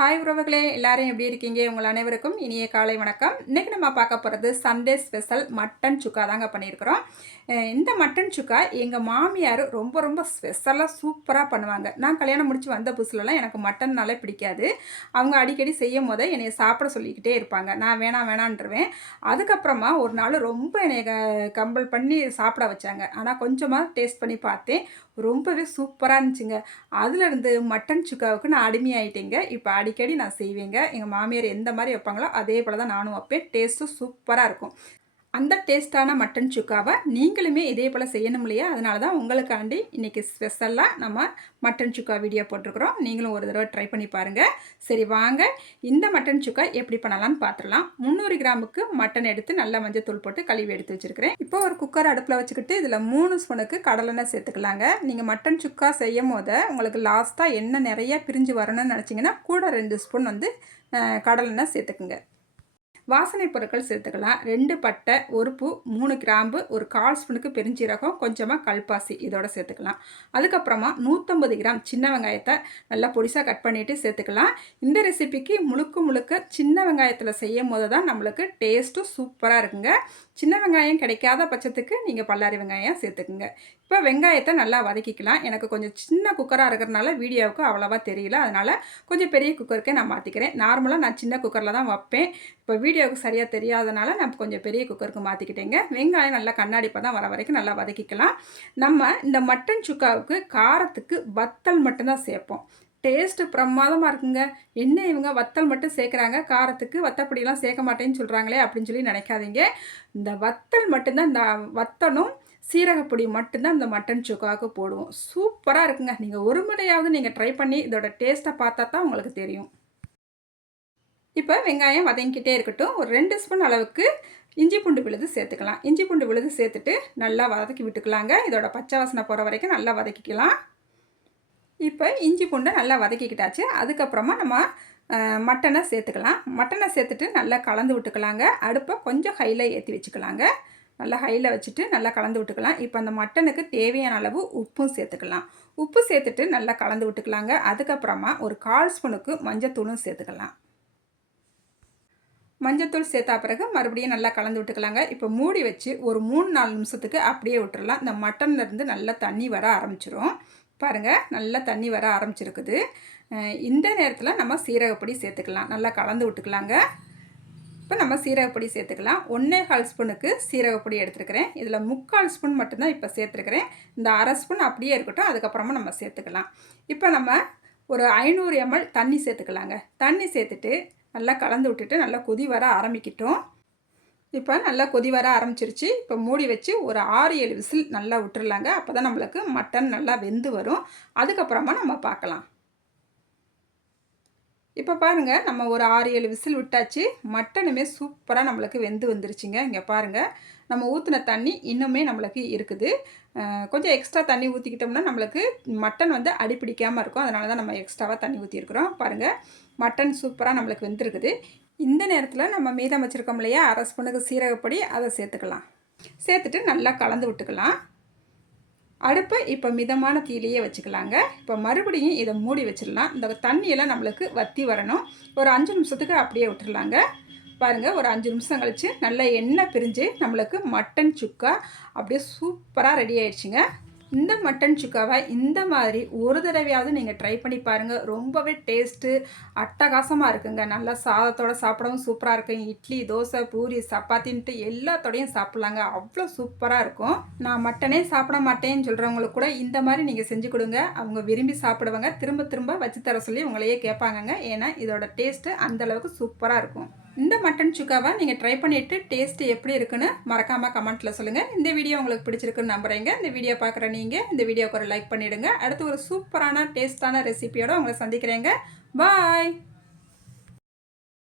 Hi உறவுகளே எல்லாரும் எப்படி இருக்கீங்க? உங்கள் அனைவருக்கும் இனிய காலை வணக்கம். இன்றைக்கி நம்ம பார்க்க போகிறது சண்டே ஸ்பெஷல் மட்டன் சுக்கா தாங்க பண்ணியிருக்கிறோம். இந்த மட்டன் சுக்கா எங்கள் மாமியார் ரொம்ப ரொம்ப ஸ்பெஷலாக சூப்பராக பண்ணுவாங்க. நான் கல்யாணம் முடிச்சு வந்த புதுசுலலாம் எனக்கு மட்டன்னாலே பிடிக்காது. அவங்க அடிக்கடி செய்யும் போதே என்னை சாப்பிட சொல்லிக்கிட்டே இருப்பாங்க. நான் வேணாம் வேணான்ருவேன் அதுக்கப்புறமா ஒரு நாள் ரொம்ப என்னை க- கம்பல் பண்ணி சாப்பிட வச்சாங்க. ஆனால் கொஞ்சமாக டேஸ்ட் பண்ணி பார்த்தேன். ரொம்பவே சூப்பராக இருந்துச்சுங்க. அதுலேருந்து மட்டன் சுக்காவுக்கு நான் அடிமையாயிட்டேங்க. இப்போ அடிக்கடி நான் செய்வேங்க. எங்கள் மாமியார் எந்த மாதிரி வைப்பாங்களோ அதே போல் தான் நானும் வைப்பேன். டேஸ்ட்டும் சூப்பராக இருக்கும். அந்த டேஸ்ட்டான மட்டன் சுக்காவை நீங்களுமே இதே போல் செய்யணும் இல்லையா? அதனால தான் உங்களுக்காண்டி இன்றைக்கி ஸ்பெஷலாக நம்ம மட்டன் சுக்கா வீடியோ போட்டிருக்கிறோம். நீங்களும் ஒரு தடவை ட்ரை பண்ணி பாருங்கள் சரி வாங்க. இந்த மட்டன் சுக்கா எப்படி பண்ணலாம்னு பார்த்துடலாம் முந்நூறு கிராமுக்கு மட்டன் எடுத்து நல்லா மஞ்சள் தூள் போட்டு கழுவி எடுத்து வச்சுருக்கிறேன். இப்போ ஒரு குக்கர் அடுப்பில் வச்சுக்கிட்டு இதில் மூணு ஸ்பூனுக்கு கடலெண்ணெய் சேர்த்துக்கலாங்க. நீங்கள் மட்டன் சுக்கா செய்யும் போது உங்களுக்கு லாஸ்ட்டாக எண்ணெய் நிறைய பிரிஞ்சு வரணும்னு நினச்சிங்கன்னா கூட ரெண்டு ஸ்பூன் வந்து கடலெண்ணெய் சேர்த்துக்குங்க. வாசனை பொருட்கள் சேர்த்துக்கலாம். ரெண்டு பட்டை ஒரு பூ மூணு கிராம்பு ஒரு கால் ஸ்பூனுக்கு பெருஞ்சீரகம் கொஞ்சமாக கல்பாசி இதோட சேர்த்துக்கலாம். அதுக்கப்புறமா நூற்றம்பது கிராம் சின்ன வெங்காயத்தை நல்லா பொடிசாக கட் பண்ணிவிட்டு சேர்த்துக்கலாம். இந்த ரெசிபிக்கு முழுக்க முழுக்க சின்ன வெங்காயத்தில் செய்யும் போது தான் நம்மளுக்கு டேஸ்ட்டும் சூப்பராக இருக்குங்க. சின்ன வெங்காயம் கிடைக்காத பட்சத்துக்கு நீங்கள் பல்லாரி வெங்காயம் சேர்த்துக்குங்க. இப்போ வெங்காயத்தை நல்லா வதக்கிக்கலாம். எனக்கு கொஞ்சம் சின்ன குக்கராக இருக்கிறனால வீடியோவுக்கு அவ்வளோவா தெரியல. அதனால் கொஞ்சம் பெரிய குக்கருக்கே நான் மாற்றிக்கிறேன் நார்மலாக நான் சின்ன குக்கரில் தான் வைப்பேன். இப்போ வீடியோவுக்கு சரியாக தெரியாதனால நான் கொஞ்சம் பெரிய குக்கருக்கு மாற்றிக்கிட்டேங்க வெங்காயம் நல்லா கண்ணாடிப்பாக தான் வர வரைக்கும் நல்லா வதக்கிக்கலாம். நம்ம இந்த மட்டன் சுக்காவுக்கு காரத்துக்கு வத்தல் மட்டும்தான் சேர்ப்போம். டேஸ்ட்டு பிரமாதமாக இருக்குங்க. என்ன இவங்க வத்தல் மட்டும் சேர்க்குறாங்க? காரத்துக்கு வத்தப்பொடியெல்லாம் சேர்க்க மாட்டேன்னு சொல்கிறாங்களே அப்படின்னு சொல்லி நினைக்காதீங்க. இந்த வத்தல் மட்டும்தான் இந்த வத்தனும் சீரகப்பொடி மட்டும்தான் இந்த மட்டன் சுக்காவுக்கு போடுவோம். சூப்பராக இருக்குங்க. நீங்கள் ஒரு முறையாவது நீங்கள் ட்ரை பண்ணி இதோட டேஸ்ட்டை பார்த்தா தான் உங்களுக்கு தெரியும். இப்போ வெங்காயம் வதங்கிக்கிட்டே இருக்கட்டும். ஒரு ரெண்டு ஸ்பூன் அளவுக்கு இஞ்சி பூண்டு விழுது சேர்த்துக்கலாம். இஞ்சி பூண்டு விழுது சேர்த்துட்டு நல்லா வதக்கி விட்டுக்கலாங்க. இதோட பச்சை வாசனை போகிற வரைக்கும் நல்லா வதக்கிக்கலாம். இப்போ இஞ்சி பூண்டை நல்லா வதக்கிக்கிட்டாச்சு. அதுக்கப்புறமா நம்ம மட்டனை சேர்த்துக்கலாம். மட்டனை சேர்த்துட்டு நல்லா கலந்து விட்டுக்கலாங்க. அடுப்பை கொஞ்சம் ஹையில் ஏற்றி வச்சுக்கலாங்க. நல்லா ஹையில் வச்சுட்டு நல்லா கலந்து விட்டுக்கலாம். இப்போ அந்த மட்டனுக்கு தேவையான அளவு உப்பும் சேர்த்துக்கலாம். உப்பு சேர்த்துட்டு நல்லா கலந்து விட்டுக்கலாங்க. அதுக்கப்புறமா ஒரு கால் ஸ்பூனுக்கு மஞ்சத்தூளும் சேர்த்துக்கலாம். மஞ்சத்தூள் சேர்த்தா பிறகு மறுபடியும் நல்லா கலந்து விட்டுக்கலாங்க. இப்போ மூடி வச்சு ஒரு மூணு நாலு நிமிஷத்துக்கு அப்படியே விட்டுறலாம். இந்த மட்டன்லேருந்து நல்லா தண்ணி வர ஆரம்பிச்சிரும். பாருங்கள் நல்லா தண்ணி வர ஆரம்பிச்சிருக்குது. இந்த நேரத்தில் நம்ம சீரகப்பொடி சேர்த்துக்கலாம். நல்லா கலந்து விட்டுக்கலாங்க. இப்போ நம்ம சீரகப்பொடி சேர்த்துக்கலாம். ஒன்றே கால் ஸ்பூனுக்கு சீரகப்பொடி எடுத்துருக்கிறேன். இதில் முக்கால் ஸ்பூன் மட்டும்தான் இப்போ சேர்த்துருக்கிறேன். இந்த அரை ஸ்பூன் அப்படியே இருக்கட்டும். அதுக்கப்புறமா நம்ம சேர்த்துக்கலாம். இப்போ நம்ம ஒரு ஐநூறு எம்எல் தண்ணி சேர்த்துக்கலாங்க. தண்ணி சேர்த்துட்டு நல்லா கலந்து விட்டுட்டு நல்லா கொதி வர ஆரம்பிக்கிட்டோம். இப்போ நல்லா கொதி வர ஆரம்பிச்சிருச்சு. இப்போ மூடி வச்சு ஒரு ஆறு ஏழு விசில் நல்லா விட்டுறலாங்க. அப்போ தான் நம்மளுக்கு மட்டன் நல்லா வெந்து வரும். அதுக்கப்புறமா நம்ம பார்க்கலாம். இப்போ பாருங்கள் நம்ம ஒரு ஆறு ஏழு விசில் விட்டாச்சு. மட்டனுமே சூப்பராக நம்மளுக்கு வெந்து வந்துருச்சுங்க. இங்கே பாருங்கள் நம்ம ஊற்றின தண்ணி இன்னுமே நம்மளுக்கு இருக்குது. கொஞ்சம் எக்ஸ்ட்ரா தண்ணி ஊற்றிக்கிட்டோம்னா நம்மளுக்கு மட்டன் வந்து அடிப்பிடிக்காமல் இருக்கும். அதனால தான் நம்ம எக்ஸ்ட்ராவாக தண்ணி ஊற்றிருக்கிறோம் பாருங்கள் மட்டன் சூப்பராக நம்மளுக்கு வெந்திருக்குது. இந்த நேரத்தில் நம்ம மீதம் வச்சுருக்கோம் இல்லையா அரை ஸ்பூனுக்கு சீரகப்பொடி அதை சேர்த்துக்கலாம். சேர்த்துட்டு நல்லா கலந்து விட்டுக்கலாம். அடுப்பை இப்போ மிதமான தீலையே வச்சுக்கலாங்க. இப்போ மறுபடியும் இதை மூடி வச்சிடலாம். இந்த தண்ணியெல்லாம் நம்மளுக்கு வற்றி வரணும். ஒரு அஞ்சு நிமிஷத்துக்கு அப்படியே விட்டுறலாங்க. பாருங்கள் ஒரு அஞ்சு நிமிஷம் கழித்து நல்லா எண்ணெய் பிரிஞ்சு நம்மளுக்கு மட்டன் சுக்கா அப்படியே சூப்பராக ரெடி ஆயிடுச்சுங்க. இந்த மட்டன் சுக்காவை இந்த மாதிரி ஒரு தடவையாவது நீங்கள் ட்ரை பண்ணி பாருங்கள் ரொம்பவே டேஸ்ட்டு அட்டகாசமாக இருக்குங்க. நல்லா சாதத்தோட சாப்பிடவும் சூப்பராக இருக்கும் இட்லி தோசை பூரி சப்பாத்தின்ட்டு எல்லாத்தோடையும் சாப்பிட்லாங்க. அவ்வளோ சூப்பராக இருக்கும். நான் மட்டனே சாப்பிட மாட்டேன்னு சொல்கிறவங்களுக்கு கூட இந்த மாதிரி நீங்கள் செஞ்சு கொடுங்க. அவங்க விரும்பி சாப்பிடுவாங்க. திரும்ப திரும்ப வச்சு தர சொல்லி உங்களையே கேட்பாங்கங்க. ஏன்னா இதோட டேஸ்ட்டு அந்தளவுக்கு சூப்பராக இருக்கும். இந்த மட்டன் சுக்காவை நீங்கள் ட்ரை பண்ணிவிட்டு டேஸ்ட்டு எப்படி இருக்குன்னு மறக்காமல் கமெண்ட்டில் சொல்லுங்கள் இந்த வீடியோ உங்களுக்கு பிடிச்சிருக்குன்னு நம்புறேங்க. இந்த வீடியோ பார்க்குற நீங்கள் இந்த வீடியோக்கு ஒரு லைக் பண்ணிவிடுங்க அடுத்து ஒரு சூப்பரான டேஸ்ட்டான ரெசிபியோடு உங்களை சந்திக்கிறேங்க. பாய்